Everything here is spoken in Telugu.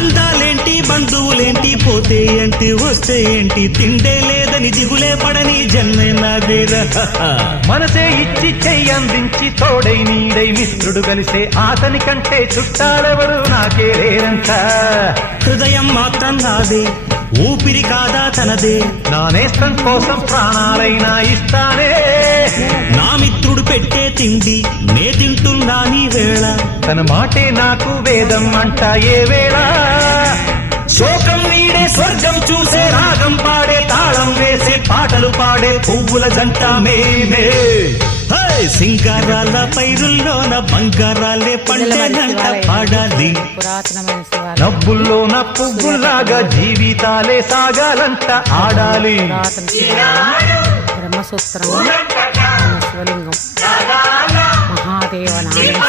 బంధాలేంటి బంధువులేంటి పోతే ఏంటి వస్తే ఏంటి తిండే లేదని దిగులే పడని జన్మే నాదేరా మనసే ఇచ్చి చెయ్యందించి తోడై నీడై మిత్రుడు కలిసే అతని కంటే చుట్టాలెవరు నాకే లేరంట హృదయం మాత్రం నాదే ఊపిరి కాదా తనదే నా నేస్తం కోసం ప్రాణాలైనా ఇస్తానే నా మిత్రుడు పెట్టే తిండి నే తింటున్నా నీ వేళ తన మాటే నాకు వేదం అంట ఏ వేళ శోకం వీడే స్వర్గం చూసే రాగం పాడే తాళం వేసే పాటలు పాడే పువ్వుల జంట మేమే సింగారాల పైరుల్లోన బంగారాలే పంటేనంట పాడాలి నవ్వుల్లోన పువ్వుల్లాగా జీవితాలే సాగాలంట ఆడాలి బ్రహ్మసూత్రం శివలింగం మహాదేవ నామ